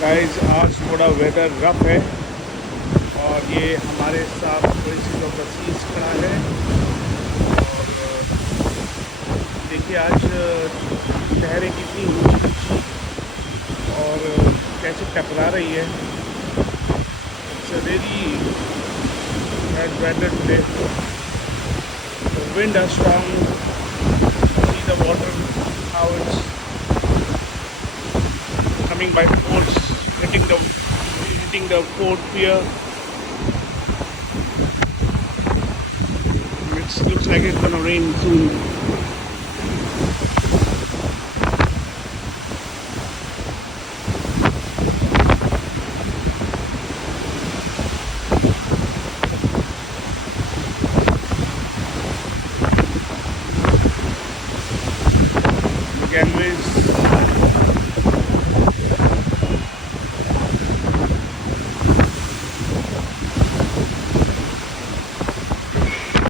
Guys आज थोड़ा weather rough है और ये हमारे साथ थोड़ी सी जो बसीज खड़ा है। और देखिए आज लहरें कितनी ऊंची ऊंची और कैसे टकरा रही है। It's a very bad weather today. The wind is strong. See the water how it's coming by force, hitting the fourth pier. It looks like it's gonna rain soon.